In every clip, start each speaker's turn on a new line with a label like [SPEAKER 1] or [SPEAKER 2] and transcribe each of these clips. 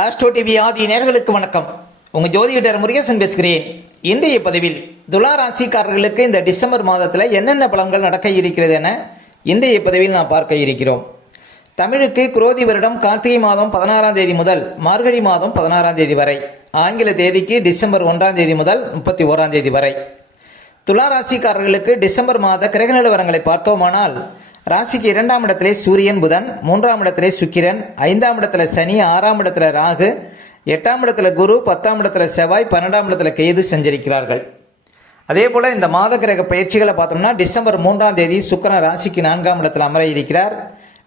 [SPEAKER 1] Astro TV ஆதி நேர்களுக்கு வணக்கம். உங்கள் ஜோதிடர் முருகேசன் பேசுகிறேன். இன்றைய பதிவில் துலா ராசிக்காரர்களுக்கு இந்த டிசம்பர் மாதத்தில் என்னென்ன பலன்கள் நடக்க இருக்கிறது என இன்றைய பதிவில் நாம் பார்க்க இருக்கிறோம். தமிழுக்கு குரோதி வருடம் கார்த்திகை மாதம் பதினாறாம் தேதி முதல் மார்கழி மாதம் பதினாறாம் தேதி வரை ஆங்கில தேதிக்கு டிசம்பர் ஒன்றாம் தேதி முதல் முப்பத்தி ஓராம் தேதி வரை. துலா ராசிக்காரர்களுக்கு டிசம்பர் மாத கிரக நிலவரங்களை பார்த்தோமானால் ராசிக்கு இரண்டாம் இடத்திலே சூரியன் புதன் மூன்றாம் இடத்திலே சுக்கிரன் ஐந்தாம் இடத்துல சனி ஆறாம் இடத்துல ராகு எட்டாம் இடத்துல குரு பத்தாம் இடத்துல செவ்வாய் பன்னெண்டாம் இடத்துல கைது செஞ்சிருக்கிறார்கள். அதே போல் இந்த மாத கிரக பயிற்சிகளை பார்த்தோம்னா டிசம்பர் மூன்றாம் தேதி சுக்கிரன் ராசிக்கு நான்காம் இடத்தில் அமர இருக்கிறார்.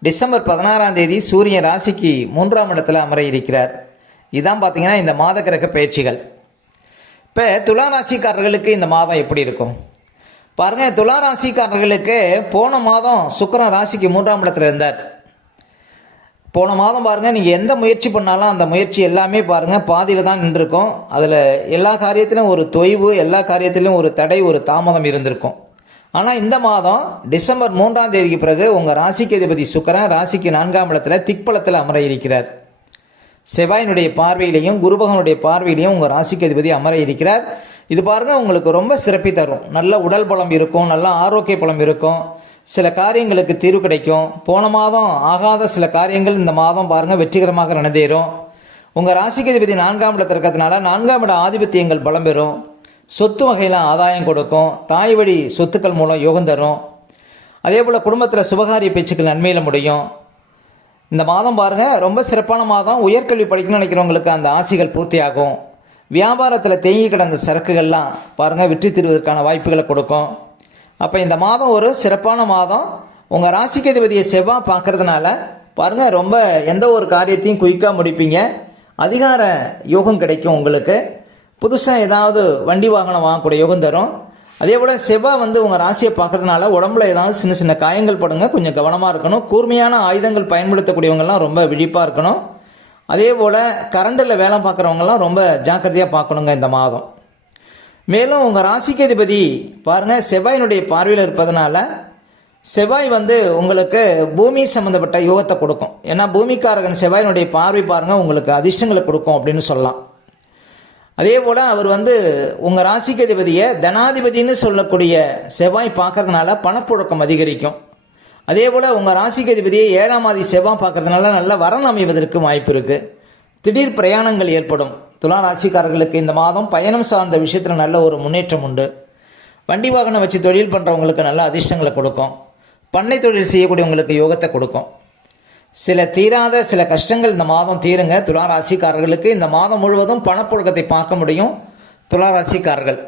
[SPEAKER 1] டிசம்பர் பதினாறாம் தேதி சூரியன் ராசிக்கு மூன்றாம் இடத்துல அமர இருக்கிறார். இதான் பார்த்தீங்கன்னா இந்த மாத கிரக பயிற்சிகள். இப்போ துலா ராசிக்காரர்களுக்கு இந்த மாதம் எப்படி இருக்கும்? பாருங்க துலா ராசிக்காரர்களுக்கு போன மாதம் சுக்கரன் ராசிக்கு மூன்றாம் இடத்துல இருந்தார். போன மாதம் பாருங்க நீங்கள் எந்த முயற்சி பண்ணாலும் அந்த முயற்சி எல்லாமே பாருங்க பாதியில் தான் நின்றுருக்கும். அதில் எல்லா காரியத்திலும் ஒரு தொய்வு எல்லா காரியத்திலும் ஒரு தடை ஒரு தாமதம் இருந்திருக்கும். ஆனால் இந்த மாதம் டிசம்பர் மூன்றாம் தேதிக்கு பிறகு உங்கள் ராசிக்கு அதிபதி சுக்கரன் ராசிக்கு நான்காம் இடத்துல திக்பலத்தில் அமர இருக்கிறார். செவ்வாயினுடைய பார்வையிலையும் குருபகனுடைய பார்வையிலையும் உங்கள் ராசிக்கு அதிபதி அமர இருக்கிறார். இது பாருங்கள் உங்களுக்கு ரொம்ப சிறப்பி தரும். நல்ல உடல் பலம் இருக்கும் நல்ல ஆரோக்கிய பலம் இருக்கும். சில காரியங்களுக்கு தீர்வு கிடைக்கும். போன மாதம் ஆகாத சில காரியங்கள் இந்த மாதம் பாருங்கள் வெற்றிகரமாக நடந்தேறும். உங்கள் ராசிக்கு அதிபதி நான்காம் இடத்தில் இருக்கிறதுனால நான்காம் இட ஆதிபத்தியங்கள் பலம் பெறும். சொத்து வகையில் ஆதாயம் கொடுக்கும். தாய் வழி சொத்துக்கள் மூலம் யோகம் தரும். அதே போல் குடும்பத்தில் சுபகாரிய பேச்சுக்கள் நன்மையில் முடியும். இந்த மாதம் பாருங்கள் ரொம்ப சிறப்பான மாதம். உயர்கல்வி படிக்கணும்னு நினைக்கிறவங்களுக்கு அந்த ஆசைகள் பூர்த்தியாகும். வியாபாரத்தில் தேங்கி கிடந்த சரக்குகள்லாம் பாருங்கள் வெற்றி தருவதற்கான வாய்ப்புகளை கொடுக்கும். அப்போ இந்த மாதம் ஒரு சிறப்பான மாதம். உங்கள் ராசிக்கு அதிபதியை செவ்வாய் பார்க்கறதுனால பாருங்கள் ரொம்ப எந்த ஒரு காரியத்தையும் குயிக்காக முடிப்பீங்க. அதிகார யோகம் கிடைக்கும் உங்களுக்கு. புதுசாக ஏதாவது வண்டி வாகனம் வாங்கக்கூடிய யோகம் தரும். அதே போல் செவ்வாய் வந்து உங்கள் ராசியை பார்க்கறதுனால உடம்புல ஏதாவது சின்ன சின்ன காயங்கள் படுங்க கொஞ்சம் கவனமாக இருக்கணும். கூர்மையான ஆயுதங்கள் பயன்படுத்தக்கூடியவங்கெல்லாம் ரொம்ப விழிப்பாக இருக்கணும். அதே போல் கரண்டில் வேலை பார்க்குறவங்கலாம் ரொம்ப ஜாக்கிரதையாக பார்க்கணுங்க இந்த மாதம். மேலும் உங்கள் ராசிக்கு அதிபதி பாருங்கள் செவ்வாயினுடைய பார்வையில் இருப்பதனால செவ்வாய் வந்து உங்களுக்கு பூமி சம்மந்தப்பட்ட யோகத்தை கொடுக்கும். ஏன்னா பூமிக்காரகன் செவ்வாயினுடைய பார்வை பாருங்கள் உங்களுக்கு அதிர்ஷ்டங்களை கொடுக்கும் அப்படின்னு சொல்லலாம். அதே போல் அவர் வந்து உங்கள் ராசிக்கு அதிபதியை தனாதிபதினு சொல்லக்கூடிய செவ்வாய் பார்க்கறதுனால பணப்புழக்கம் அதிகரிக்கும். அதே போல் உங்கள் ராசிக்கு அதிபதியை ஏழாம் ஆதி செவ்வாய் பார்க்கறதுனால நல்ல வரன் அமைவதற்கு வாய்ப்பு இருக்குது திடீர் பிரயாணங்கள் ஏற்படும். துலா ராசிக்காரர்களுக்கு இந்த மாதம் பயணம் சார்ந்த விஷயத்தில் நல்ல ஒரு முன்னேற்றம் உண்டு. வண்டி வாகனம் வச்சு தொழில் பண்ணுறவங்களுக்கு நல்ல அதிர்ஷ்டங்களை கொடுக்கும். பண்ணை தொழில் செய்யக்கூடியவங்களுக்கு யோகத்தை கொடுக்கும். சில தீராத சில கஷ்டங்கள் இந்த மாதம் தீருங்க. துலா ராசிக்காரர்களுக்கு இந்த மாதம் முழுவதும் பணப்புழக்கத்தை பார்க்க முடியும். துலா ராசிக்காரர்கள்.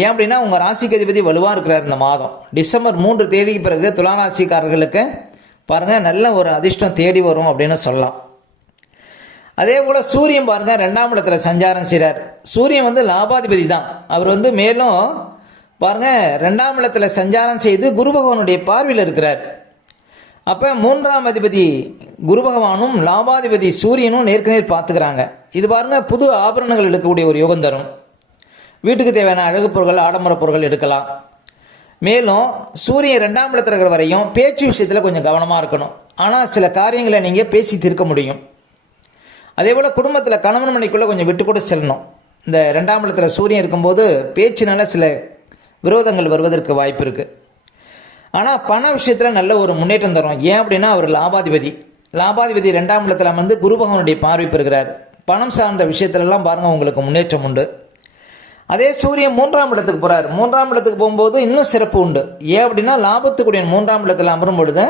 [SPEAKER 1] ஏன் அப்படின்னா உங்கள் ராசிக்கு அதிபதி வலுவாக இருக்கிறார் இந்த மாதம். டிசம்பர் மூன்று தேதிக்கு பிறகு துலா ராசிக்காரர்களுக்கு பாருங்கள் நல்ல ஒரு அதிர்ஷ்டம் தேடி வரும் அப்படின்னு சொல்லலாம். அதே போல் சூரியன் பாருங்கள் ரெண்டாம் இடத்துல சஞ்சாரம் செய்கிறார் சூரியன் வந்து லாபாதிபதி தான். அவர் வந்து மேலும் பாருங்கள் ரெண்டாம் இடத்துல சஞ்சாரம் செய்து குரு பகவானுடைய பார்வையில் இருக்கிறார். அப்போ மூன்றாம் அதிபதி குரு பகவானும் லாபாதிபதி சூரியனும் நேருக்கு நேர் பார்த்துக்கிறாங்க. இது பாருங்கள் புது ஆபரணங்கள் எடுக்கக்கூடிய ஒரு யோகம் தரும். வீட்டுக்கு தேவையான அழகு பொருட்கள் ஆடம்பர பொருட்கள் எடுக்கலாம். மேலும் சூரியன் ரெண்டாம் இடத்துல இருக்கிற வரையும் பேச்சு விஷயத்தில் கொஞ்சம் கவனமாக இருக்கணும். ஆனால் சில காரியங்களை நீங்கள் பேசி தீர்க்க முடியும். அதே போல் குடும்பத்தில் கணவன் மனைக்குள்ளே கொஞ்சம் விட்டு கூட செல்லணும். இந்த ரெண்டாம் இடத்துல சூரியன் இருக்கும்போது பேச்சினால சில விரோதங்கள் வருவதற்கு வாய்ப்பு இருக்குது ஆனால் பண விஷயத்தில் நல்ல ஒரு முன்னேற்றம் தரும். ஏன் அப்படின்னா அவர் லாபாதிபதி. லாபாதிபதி ரெண்டாம் இடத்துல வந்து குரு பகவானுடைய பார்வை பெறுகிறார். பணம் சார்ந்த விஷயத்துலலாம் பாருங்கள் உங்களுக்கு முன்னேற்றம் உண்டு. அதே சூரியன் மூன்றாம் இடத்துக்கு போகிறார் மூன்றாம் இடத்துக்கு போகும்போது இன்னும் சிறப்பு உண்டு. ஏன் அப்படின்னா லாபத்துக்குடைய மூன்றாம் இடத்துல அமரும் பொழுது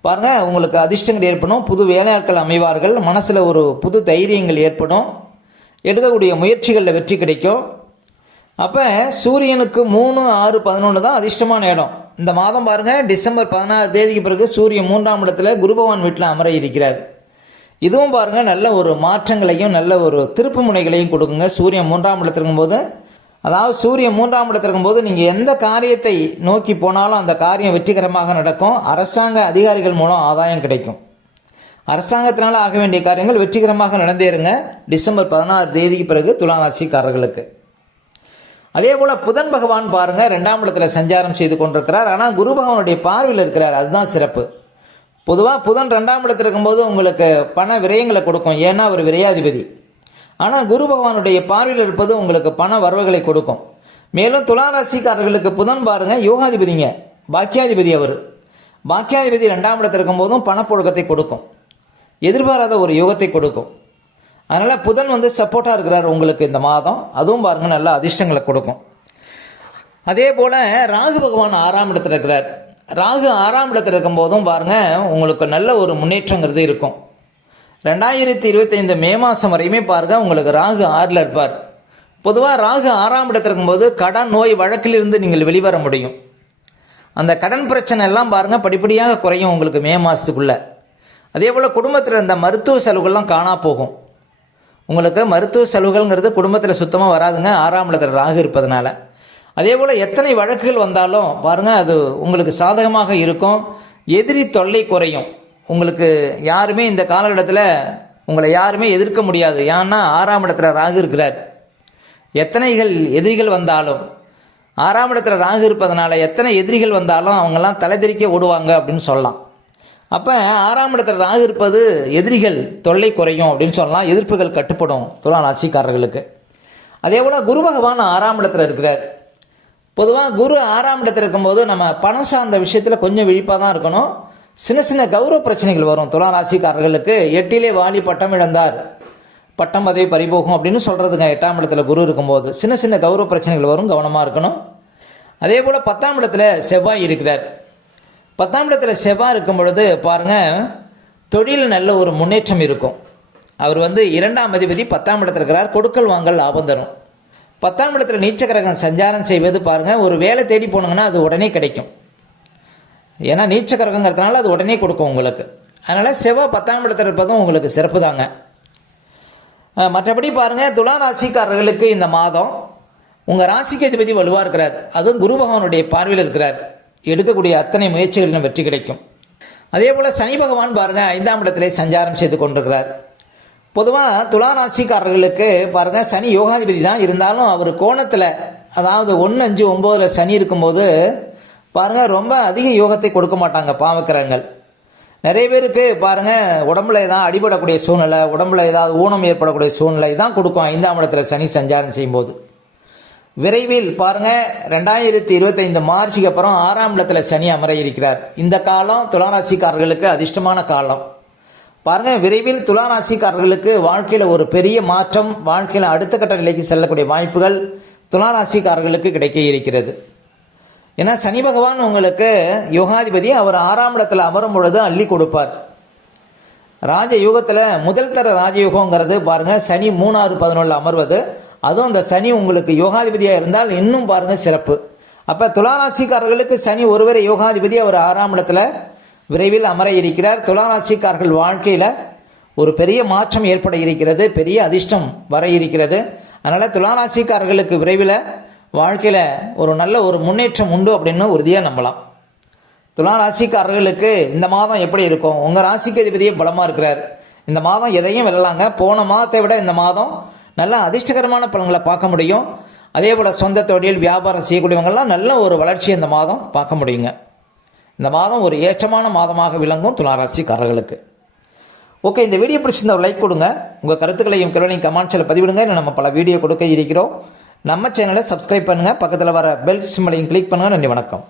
[SPEAKER 1] பாருங்கள் உங்களுக்கு அதிர்ஷ்டங்கள் ஏற்படும். புது வேலையாட்கள் அமைவார்கள். மனசில் ஒரு புது தைரியங்கள் ஏற்படும். எடுக்கக்கூடிய முயற்சிகளில் வெற்றி கிடைக்கும். அப்போ சூரியனுக்கு மூணு ஆறு பதினொன்று தான் அதிர்ஷ்டமான இடம். இந்த மாதம் பாருங்கள் டிசம்பர் பதினாறு தேதிக்கு பிறகு சூரியன் மூன்றாம் இடத்துல குருபவான் வீட்டில் அமர இருக்கிறார். இதுவும் பாருங்கள் நல்ல ஒரு மாற்றங்களையும் நல்ல ஒரு திருப்பு முனைகளையும் கொடுக்குங்க. சூரியன் மூன்றாம் இடத்துல இருக்கும்போது அதாவது சூரியன் மூன்றாம் இடத்துல இருக்கும்போது நீங்கள் எந்த காரியத்தை நோக்கி போனாலும் அந்த காரியம் வெற்றிகரமாக நடக்கும். அரசாங்க அதிகாரிகள் மூலம் ஆதாயம் கிடைக்கும். அரசாங்கத்தினால் ஆக வேண்டிய காரியங்கள் வெற்றிகரமாக நடந்தேறுங்க டிசம்பர் பதினாறு தேதிக்கு பிறகு துலா ராசிக்காரர்களுக்கு. அதே போல் புதன் பகவான் பாருங்கள் ரெண்டாம் இடத்துல சஞ்சாரம் செய்து கொண்டிருக்கிறார். ஆனால் குரு பகவானுடைய பார்வையில் இருக்கிறார். அதுதான் சிறப்பு. பொதுவாக புதன் ரெண்டாம் இடத்துல இருக்கும்போது உங்களுக்கு பண விரயங்களை கொடுக்கும். ஏன்னா அவர் விரையாதிபதி. ஆனால் குரு பகவானுடைய பார்வையில் இருப்பது உங்களுக்கு பண வரவுகளை கொடுக்கும். மேலும் துளாராசிக்காரர்களுக்கு புதன் பாருங்க யோகாதிபதிங்க. பாக்கியாதிபதி அவர். பாக்கியாதிபதி ரெண்டாம் இடத்துல இருக்கும்போதும் பணப்புழக்கத்தை கொடுக்கும். எதிர்பாராத ஒரு யோகத்தை கொடுக்கும். அதனால் புதன் வந்து சப்போர்ட்டாக இருக்கிறார் உங்களுக்கு இந்த மாதம். அதுவும் பாருங்கள் நல்ல அதிர்ஷ்டங்களை கொடுக்கும். அதே போல் ராகு பகவான் ஆறாம் இடத்துல இருக்கிறார். ராகு ஆறாம் இடத்துல இருக்கும்போதும் பாருங்கள் உங்களுக்கு நல்ல ஒரு முன்னேற்றங்கிறது இருக்கும். ரெண்டாயிரத்தி இருபத்தைந்து மே மாதம் வரையுமே பாருங்கள் உங்களுக்கு ராகு ஆறில் இருப்பார். பொதுவாக ராகு ஆறாம் இடத்துல இருக்கும்போது கடன் நோய் வழக்கிலிருந்து நீங்கள் வெளிவர முடியும். அந்த கடன் பிரச்சனை எல்லாம் பாருங்கள் படிப்படியாக குறையும் உங்களுக்கு மே மாதத்துக்குள்ளே அதே போல் குடும்பத்தில் இருந்த மருத்துவ செலவுகள்லாம் காணா போகும். உங்களுக்கு மருத்துவ செலவுகள்ங்கிறது குடும்பத்தில் சுத்தமாக வராதுங்க ஆறாம் இடத்துல ராகு இருப்பதனால. அதே போல் எத்தனை வழக்குகள் வந்தாலும் பாருங்கள் அது உங்களுக்கு சாதகமாக இருக்கும். எதிரி தொல்லை குறையும். உங்களுக்கு யாருமே இந்த காலகட்டத்தில் உங்களை யாருமே எதிர்க்க முடியாது. ஏன்னா ஆறாம் இடத்துல ராகு இருக்கிறார். எத்தனைகள் எதிரிகள் வந்தாலும் ஆறாம் இடத்துல ராகு இருப்பதனால எத்தனை எதிரிகள் வந்தாலும் அவங்கெல்லாம் தலைதெறிக்க ஓடுவாங்க அப்படின்னு சொல்லலாம். அப்போ ஆறாம் இடத்துல ராகு இருப்பது எதிரிகள் தொல்லை குறையும் அப்படின்னு சொல்லலாம். எதிர்ப்புகள் கட்டுப்படும் துலா ராசிக்காரர்களுக்கு. அதே போல் குரு பகவான் ஆறாம் இடத்துல இருக்கிறார். பொதுவாக குரு ஆறாம் இடத்துல இருக்கும்போது நம்ம பணம் சார்ந்த விஷயத்தில் கொஞ்சம் விழிப்பாக தான் இருக்கணும். சின்ன சின்ன கௌரவ பிரச்சனைகள் வரும். துலா ராசிக்காரர்களுக்கு எட்டிலே வாலி பட்டம் இழந்தார். பட்டம் பதவி பறிபோகும் அப்படின்னு சொல்கிறதுங்க எட்டாம் இடத்துல குரு இருக்கும்போது சின்ன சின்ன கௌரவ பிரச்சனைகள் வரும். கவனமாக இருக்கணும். அதே போல் பத்தாம் இடத்துல செவ்வாய் இருக்கிறார். பத்தாம் இடத்துல செவ்வாய் இருக்கும் பொழுது பாருங்கள் தொழிலில் நல்ல ஒரு முன்னேற்றம் இருக்கும். அவர் வந்து இரண்டாம் அதிபதி பத்தாம் இடத்துல இருக்கிறார். கொடுக்கல் வாங்கல் லாபம் தரும். பத்தாம் இடத்துல நீச்ச கிரகம் சஞ்சாரம் செய்வது பாருங்கள் ஒரு வேலை தேடி போனீங்கன்னா அது உடனே கிடைக்கும். ஏன்னா நீச்ச கிரகங்கிறதுனால அது உடனே கொடுக்கும் உங்களுக்கு. அதனால் செவ்வாய் பத்தாம் இடத்துல இருப்பதும் உங்களுக்கு சிறப்பு தாங்க. மற்றபடி பாருங்கள் துலா ராசிக்காரர்களுக்கு இந்த மாதம் உங்கள் ராசிக்கு அதிபதி வலுவாக இருக்கிறார். அதுவும் குரு பகவானுடைய பார்வையில் இருக்கிறார். எடுக்கக்கூடிய அத்தனை முயற்சிகளிலும் வெற்றி கிடைக்கும். அதே போல் சனி பகவான் பாருங்கள் ஐந்தாம் இடத்திலே சஞ்சாரம் செய்து கொண்டிருக்கிறார். பொதுவாக துலா ராசிக்காரர்களுக்கு பாருங்கள் சனி யோகாதிபதி தான். இருந்தாலும் அவர் கோணத்தில் அதாவது ஒன்று அஞ்சு ஒம்போதில் சனி இருக்கும்போது பாருங்கள் ரொம்ப அதிக யோகத்தை கொடுக்க மாட்டாங்க பாவக்கிரகங்கள். நிறைய பேருக்கு பாருங்கள் உடம்புல ஏதாவது அடிபடக்கூடிய சூழ்நிலை உடம்புல ஏதாவது ஊனம் ஏற்படக்கூடிய சூழ்நிலை தான் கொடுக்கும் ஐந்தாம் இடத்துல சனி சஞ்சாரம் செய்யும்போது. விரைவில் பாருங்க ரெண்டாயிரத்தி இருபத்தைந்து மார்ச்சுக்கு அப்புறம் ஆறாம் இடத்துல சனி அமர இருக்கிறார். இந்த காலம் துளாராசிக்காரர்களுக்கு அதிர்ஷ்டமான காலம். பாருங்க விரைவில் துளாராசிக்காரர்களுக்கு வாழ்க்கையில் ஒரு பெரிய மாற்றம் வாழ்க்கையில் அடுத்த கட்ட நிலைக்கு செல்லக்கூடிய வாய்ப்புகள் துளாராசிக்காரர்களுக்கு கிடைக்க இருக்கிறது. ஏன்னா சனி பகவான் உங்களுக்கு யோகாதிபதி அவர் ஆறாம் இடத்துல அமரும் பொழுது அள்ளி கொடுப்பார். ராஜயோகத்தில் முதல் தர ராஜயோகங்கிறது பாருங்கள் சனி மூணாறு பதினொன்றில் அமர்வது. அதுவும் அந்த சனி உங்களுக்கு யோகாதிபதியாக இருந்தால் இன்னும் பாருங்கள் சிறப்பு. அப்போ துளாராசிக்காரர்களுக்கு சனி ஒருவரை யோகாதிபதி அவர் ஆறாம் இடத்துல விரைவில் அமர இருக்கிறார். துளாராசிக்கார்கள் வாழ்க்கையில் ஒரு பெரிய மாற்றம் ஏற்பட இருக்கிறது. பெரிய அதிர்ஷ்டம் வர இருக்கிறது. அதனால் துளாராசிக்காரர்களுக்கு விரைவில் வாழ்க்கையில் ஒரு நல்ல ஒரு முன்னேற்றம் உண்டு அப்படின்னு உறுதியாக நம்பலாம். துலா ராசிக்காரர்களுக்கு இந்த மாதம் எப்படி இருக்கும்? உங்கள் ராசிக்கு அதிபதியே பலமாக இருக்கிறார். இந்த மாதம் எதையும் வெல்லலாங்க போன மாதத்தை விட இந்த மாதம் நல்ல அதிர்ஷ்டகரமான பலன்களை பார்க்க முடியும். அதே போல் சொந்த தொழில் வியாபாரம் செய்யக்கூடியவங்கள்லாம் நல்ல ஒரு வளர்ச்சி இந்த மாதம் பார்க்க முடியுங்க. இந்த மாதம் ஒரு ஏற்றமான மாதமாக விளங்கும் துளாராசிக்காரர்களுக்கு. ஓகே இந்த வீடியோ பிடிச்சிருந்த ஒரு லைக் கொடுங்க. உங்கள் கருத்துக்களையும் கேள்வியும் கமெண்ட்ஸில் பதிவிடுங்க. இன்னும் நம்ம பல வீடியோ கொடுக்க இருக்கிறோம். நம்ம சேனலை சப்ஸ்கிரைப் பண்ணுங்கள் பக்கத்தில் வர பெல் சிம்மலையும் கிளிக் பண்ணுங்கள் நன்றி வணக்கம்.